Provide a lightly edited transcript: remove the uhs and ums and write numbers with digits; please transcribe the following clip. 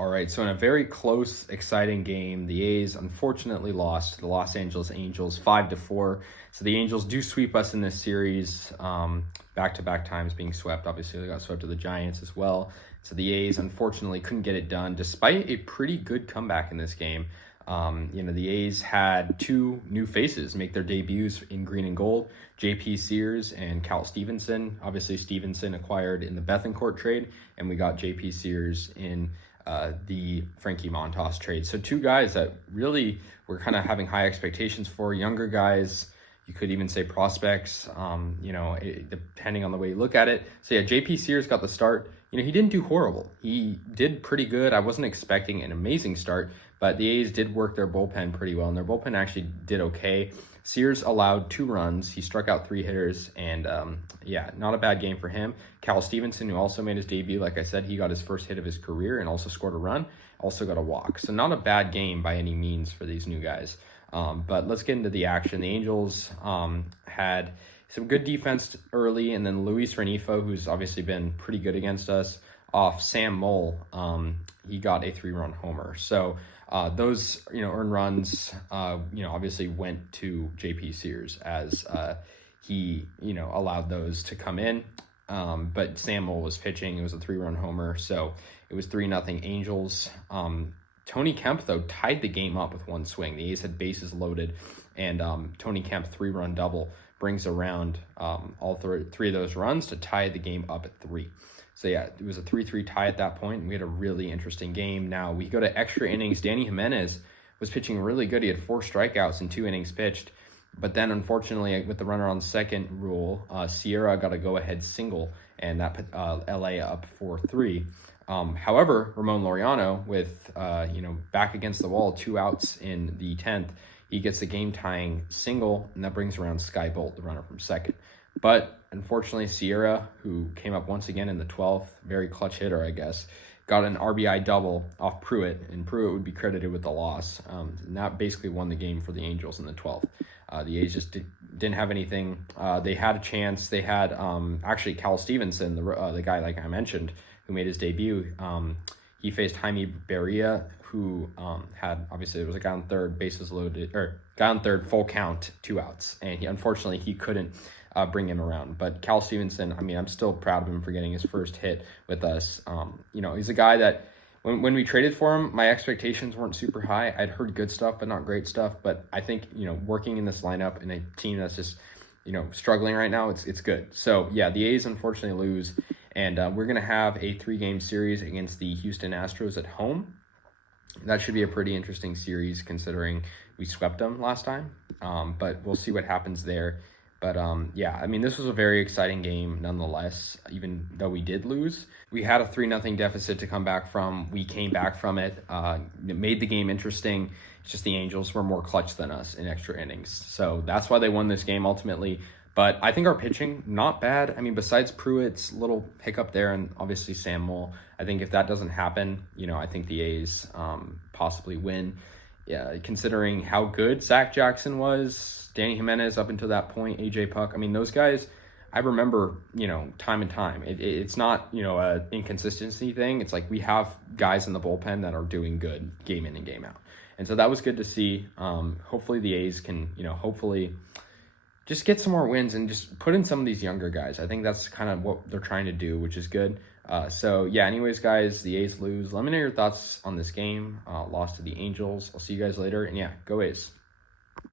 All right, so in a very close, exciting game, the A's unfortunately lost to the Los Angeles Angels 5-4. So the Angels do sweep us in this series, back-to-back times being swept. Obviously, they got swept to the Giants as well. So the A's unfortunately couldn't get it done, despite a pretty good comeback in this game. The A's had two new faces make their debuts in green and gold, JP Sears and Cal Stevenson. Obviously, Stevenson acquired in the Bethancourt trade, and we got JP Sears in the Frankie Montas trade. So two guys that really were kind of having high expectations for, younger guys. You could even say prospects, depending on the way you look at it. So yeah, JP Sears got the start. He didn't do horrible. He did pretty good. I wasn't expecting an amazing start, but the A's did work their bullpen pretty well, and their bullpen actually did okay. Sears allowed 2 runs. He struck out 3 hitters, and not a bad game for him. Cal Stevenson, who also made his debut, like I said, he got his first hit of his career and also scored a run, also got a walk. So not a bad game by any means for these new guys. But let's get into the action. The Angels had some good defense early, and then Luis Renifo, who's obviously been pretty good against us, off Sam Moll, he got a 3-run homer. So those earned runs obviously went to JP Sears as he allowed those to come in. But Sam Moll was pitching. It was a 3-run homer, so it was 3-0 Angels. Tony Kemp, though, tied the game up with 1 swing. The A's had bases loaded, and Tony Kemp 3-run double brings around all 3 of those runs to tie the game up at 3. So yeah, it was a 3-3 tie at that point, and we had a really interesting game. Now we go to extra innings. Danny Jimenez was pitching really good. He had 4 strikeouts in 2 innings pitched, but then unfortunately with the runner on second rule, Sierra got a go-ahead single, and that put LA up 4-3. However, Ramon Laureano, with back against the wall, 2 outs in the 10th, he gets a game-tying single, and that brings around Sky Bolt, the runner from second. But unfortunately, Sierra, who came up once again in the 12th, very clutch hitter, I guess, got an RBI double off Pruitt, and Pruitt would be credited with the loss. And that basically won the game for the Angels in the 12th. The A's just didn't have anything. They had a chance. They had actually Cal Stevenson, the guy like I mentioned, who made his debut. He faced Jaime Barria, who had, obviously, it was a guy on third, bases loaded, or guy on third, full count, 2 outs. And unfortunately, he couldn't bring him around. But Cal Stevenson, I'm still proud of him for getting his first hit with us. He's a guy that when we traded for him, my expectations weren't super high. I'd heard good stuff, but not great stuff. But I think, working in this lineup in a team that's just, struggling right now, it's good. So yeah, the A's unfortunately lose. And we're going to have a 3-game series against the Houston Astros at home. That should be a pretty interesting series considering we swept them last time. But we'll see what happens there. But this was a very exciting game nonetheless, even though we did lose. We had a 3-0 deficit to come back from. We came back from it. It made the game interesting. It's just the Angels were more clutch than us in extra innings. So that's why they won this game ultimately. But I think our pitching, not bad. Besides Pruitt's little hiccup there and obviously Sam Moll, I think if that doesn't happen, I think the A's possibly win. Yeah, considering how good Zach Jackson was, Danny Jimenez up until that point, AJ Puck. Those guys, I remember, time and time. It's not, a inconsistency thing. It's like we have guys in the bullpen that are doing good game in and game out. And so that was good to see. Hopefully the A's can, hopefully just get some more wins and just put in some of these younger guys. I think that's kind of what they're trying to do, which is good. Anyways, guys, the A's lose. Let me know your thoughts on this game. Loss to the Angels. I'll see you guys later. And yeah, go A's.